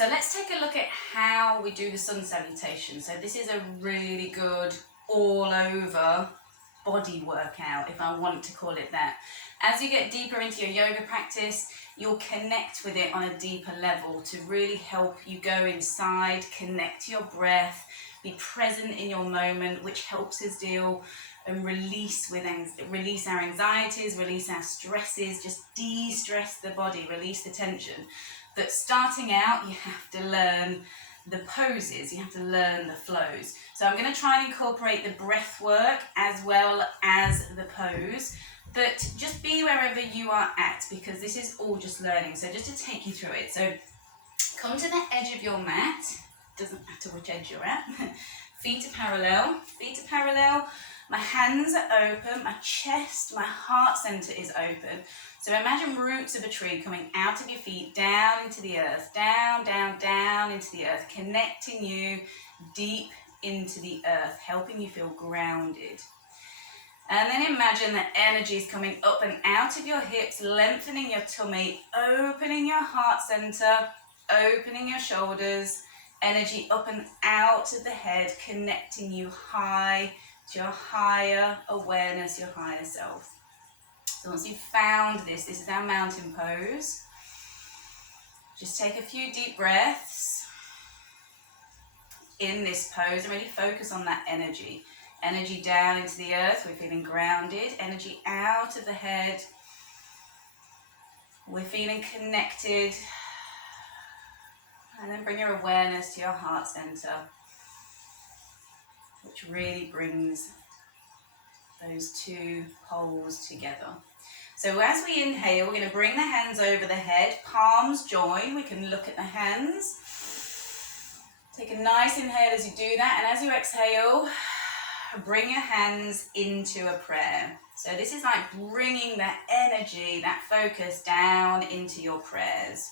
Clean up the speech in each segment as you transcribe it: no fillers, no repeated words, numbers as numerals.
So let's take a look at how we do the sun salutation. So this is a really good all over body workout, if I want to call it that. As you get deeper into your yoga practice, you'll connect with it on a deeper level to really help you go inside, connect to your breath, be present in your moment, which helps us deal and release our anxieties, release our stresses, just de-stress the body, release the tension. But starting out, you have to learn the poses, you have to learn the flows. So I'm going to try and incorporate the breath work as well as the pose, but just be wherever you are at, because this is all just learning. So just to take you through it. So come to the edge of your mat, doesn't matter which edge you're at, feet are parallel, my hands are open, my chest, my heart center is open. So imagine roots of a tree coming out of your feet, down into the earth, down, down, down into the earth, connecting you deep into the earth, helping you feel grounded. And then imagine that energy is coming up and out of your hips, lengthening your tummy, opening your heart center, opening your shoulders, energy up and out of the head, connecting you high to your higher awareness, your higher self. So once you've found this is our mountain pose. Just take a few deep breaths in this pose and really focus on that energy. Energy down into the earth, we're feeling grounded. Energy out of the head, we're feeling connected. And then bring your awareness to your heart center, which really brings those two poles together. So as we inhale, we're going to bring the hands over the head, palms join. We can look at the hands. Take a nice inhale as you do that, and as you exhale, bring your hands into a prayer. So this is like bringing that energy, that focus down into your prayers.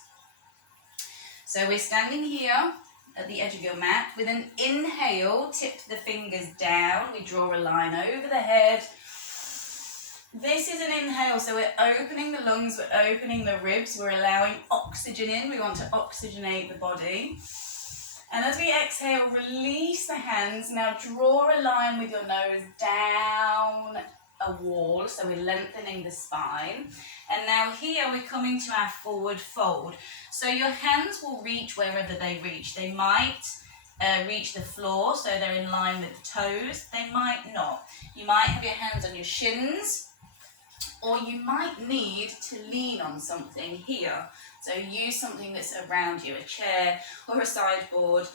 So we're standing here at the edge of your mat. With an inhale, tip the fingers down. We draw a line over the head. This is an inhale, so we're opening the lungs, we're opening the ribs, we're allowing oxygen in. We want to oxygenate the body. And as we exhale, release the hands. Now draw a line with your nose down a wall, so we're lengthening the spine. And now here we're coming to our forward fold. So your hands will reach wherever they reach. They might reach the floor, so they're in line with the toes. They might not. You might have your hands on your shins, or you might need to lean on something here. So use something that's around you, a chair or a sideboard.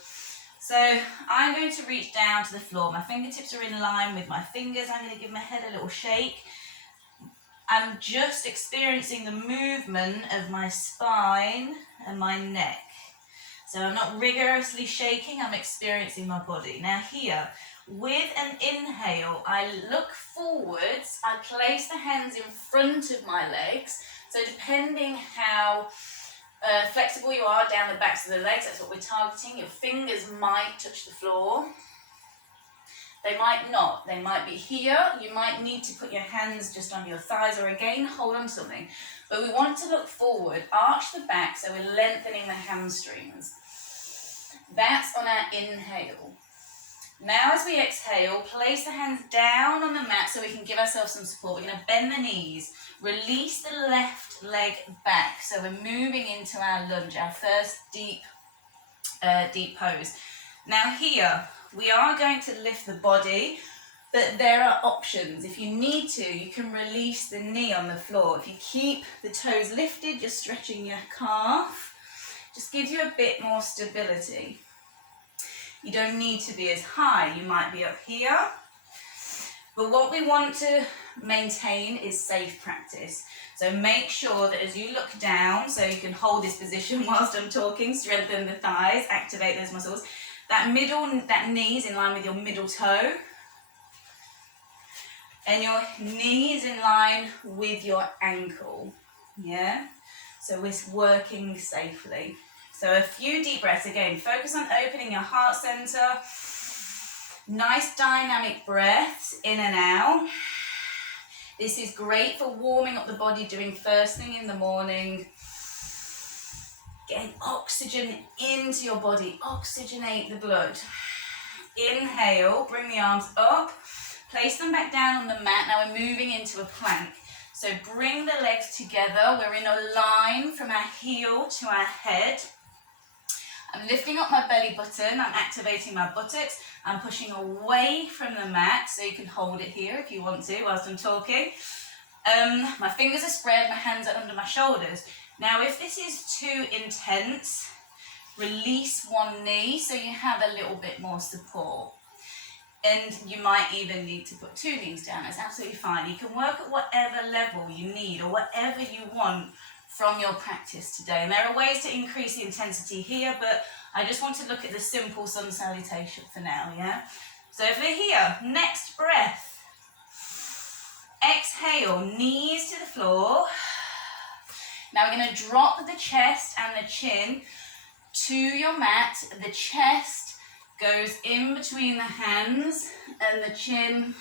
So I'm going to reach down to the floor. My fingertips are in line with my fingers. I'm going to give my head a little shake. I'm just experiencing the movement of my spine and my neck. So I'm not rigorously shaking, I'm experiencing my body. Now here, with an inhale, I look forwards, I place the hands in front of my legs. So depending how flexible you are down the backs of the legs, that's what we're targeting. Your fingers might touch the floor. They might not. They might be here. You might need to put your hands just on your thighs, or again, hold on to something. But we want to look forward, arch the back, so we're lengthening the hamstrings. That's on our inhale. Now as we exhale, place the hands down on the mat so we can give ourselves some support. We're going to bend the knees, release the left leg back. So we're moving into our lunge, our first deep pose. Now here, we are going to lift the body, but there are options. If you need to, you can release the knee on the floor. If you keep the toes lifted, you're stretching your calf. Just gives you a bit more stability. You don't need to be as high. You might be up here. But what we want to maintain is safe practice. So make sure that as you look down, so you can hold this position whilst I'm talking, strengthen the thighs, activate those muscles. That knee is in line with your middle toe. And your knee is in line with your ankle. Yeah? So we're working safely. So a few deep breaths. Again, focus on opening your heart center. Nice dynamic breaths in and out. This is great for warming up the body, doing first thing in the morning. Getting oxygen into your body, oxygenate the blood. Inhale, bring the arms up, place them back down on the mat. Now we're moving into a plank. So bring the legs together. We're in a line from our heel to our head. I'm lifting up my belly button. I'm activating my buttocks. I'm pushing away from the mat, so you can hold it here if you want to whilst I'm talking. My fingers are spread, my hands are under my shoulders. Now if this is too intense, release one knee so you have a little bit more support. And you might even need to put two knees down. It's absolutely fine. You can work at whatever level you need or whatever you want from your practice today. And there are ways to increase the intensity here, but I just want to look at the simple sun salutation for now, yeah? So if we're here, next breath. Exhale, knees to the floor. Now we're going to drop the chest and the chin to your mat. The chest goes in between the hands and the chin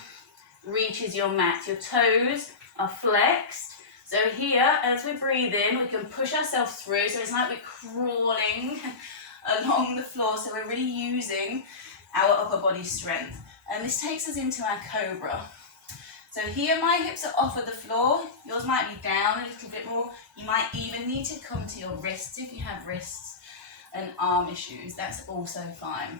reaches your mat. Your toes are flexed. So here, as we breathe in, we can push ourselves through. So it's like we're crawling along the floor. So we're really using our upper body strength. And this takes us into our cobra. So here my hips are off of the floor. Yours might be down a little bit more. You might even need to come to your wrists if you have wrists and arm issues. That's also fine.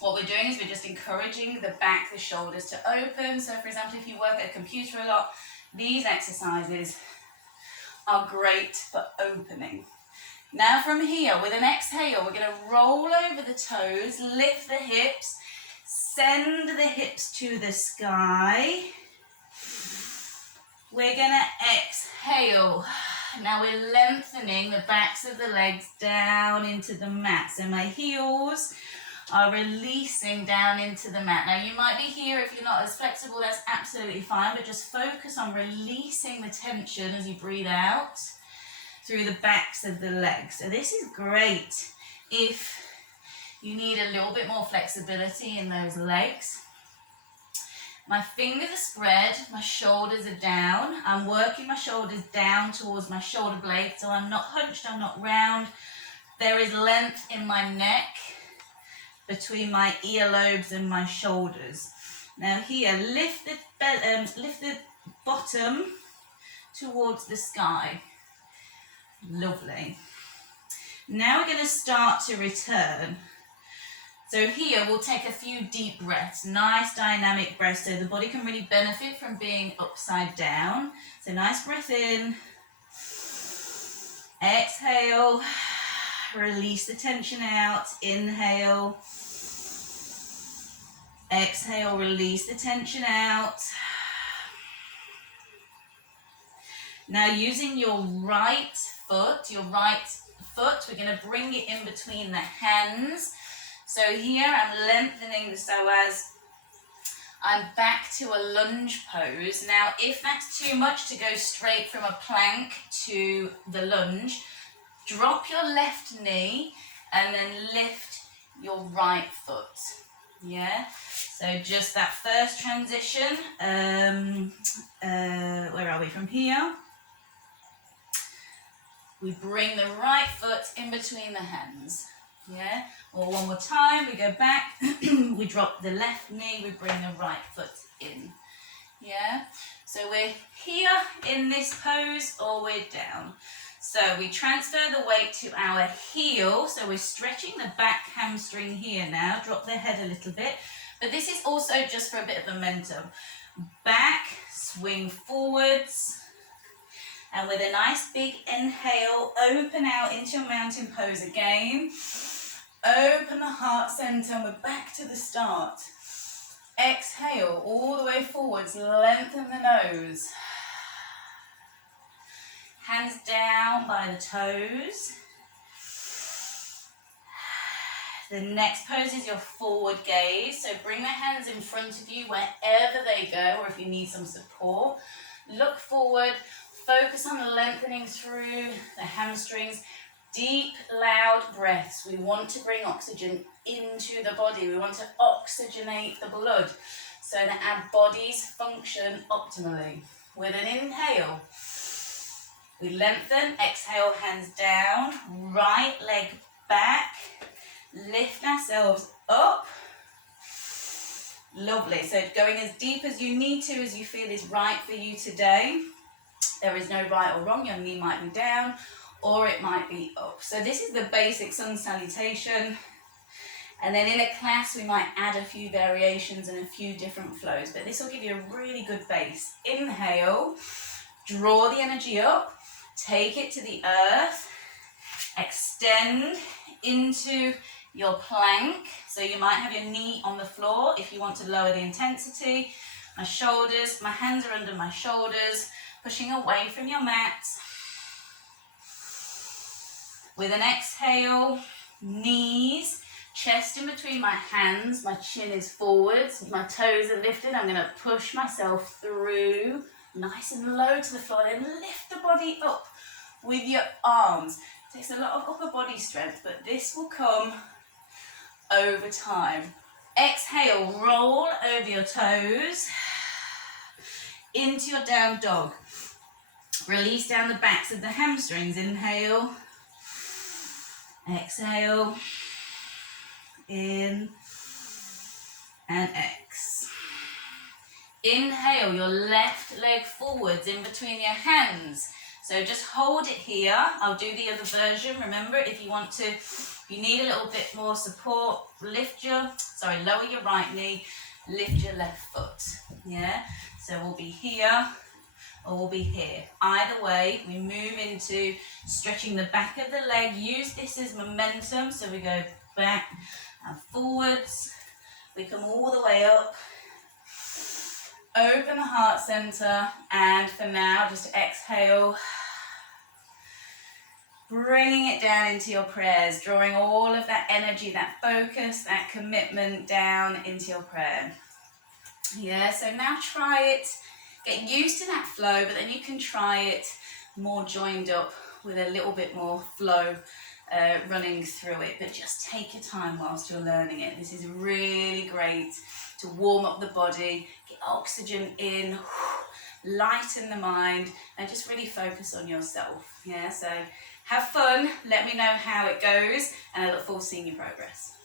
What we're doing is we're just encouraging the back, the shoulders to open. So for example, if you work at a computer a lot, these exercises are great for opening. Now from here, with an exhale, we're going to roll over the toes, lift the hips, send the hips to the sky. We're going to exhale. Now we're lengthening the backs of the legs down into the mat. So my heels are releasing down into the mat. Now you might be here if you're not as flexible, that's absolutely fine, but just focus on releasing the tension as you breathe out through the backs of the legs. So this is great if you need a little bit more flexibility in those legs. My fingers are spread, my shoulders are down. I'm working my shoulders down towards my shoulder blades, so I'm not hunched, I'm not round. There is length in my neck between my earlobes and my shoulders. Now here, lift the bottom towards the sky. Lovely. Now we're going to start to return. So here we'll take a few deep breaths, nice dynamic breaths, so the body can really benefit from being upside down. So nice breath in, exhale, release the tension out, inhale, exhale, release the tension out. Now using your right foot, we're going to bring it in between the hands. So here I'm lengthening the psoas. I'm back to a lunge pose. Now if that's too much to go straight from a plank to the lunge, drop your left knee and then lift your right foot. Yeah, so just that first transition. Where are we from here? We bring the right foot in between the hands. Yeah, or one more time, we go back, we drop the left knee, we bring the right foot in. Yeah, so we're here in this pose or we're down. So we transfer the weight to our heel, so we're stretching the back hamstring here now, drop the head a little bit, but this is also just for a bit of momentum. Back, swing forwards, and with a nice big inhale, open out into your mountain pose again. Open the heart center and we're back to the start. Exhale all the way forwards, lengthen the nose. Hands down by the toes. The next pose is your forward gaze. So bring the hands in front of you wherever they go, or if you need some support. Look forward, focus on lengthening through the hamstrings. Deep, loud breaths. We want to bring oxygen into the body. We want to oxygenate the blood so that our bodies function optimally. With an inhale, We lengthen, exhale, hands down, right leg back, lift ourselves up. Lovely, so going as deep as you need to, as you feel is right for you today. There is no right or wrong, your knee might be down or it might be up. So this is the basic sun salutation. And then in a class, we might add a few variations and a few different flows, but this will give you a really good base. Inhale, draw the energy up, take it to the earth, extend into your plank. So you might have your knee on the floor if you want to lower the intensity. My shoulders, my hands are under my shoulders, pushing away from your mat. With an exhale, knees, chest in between my hands, my chin is forwards, my toes are lifted. I'm going to push myself through, nice and low to the floor, then lift the body up with your arms. It takes a lot of upper body strength, but this will come over time. Exhale, roll over your toes into your down dog. Release down the backs of the hamstrings. Inhale, exhale, in and ex. Inhale, your left leg forwards in between your hands. So just hold it here. I'll do the other version. Remember, if you want to, you need a little bit more support, lower your right knee, lift your left foot. Yeah, so we'll be here or we'll be here. Either way, we move into stretching the back of the leg. Use this as momentum. So we go back and forwards. We come all the way up. Open the heart center. And for now, just exhale. Bringing it down into your prayers. Drawing all of that energy, that focus, that commitment down into your prayer. Yeah, so now try it. Get used to that flow, but then you can try it more joined up with a little bit more flow running through it. But just take your time whilst you're learning it. This is really great to warm up the body, get oxygen in, lighten the mind, and just really focus on yourself. Yeah, so have fun. Let me know how it goes, and I look forward to seeing your progress.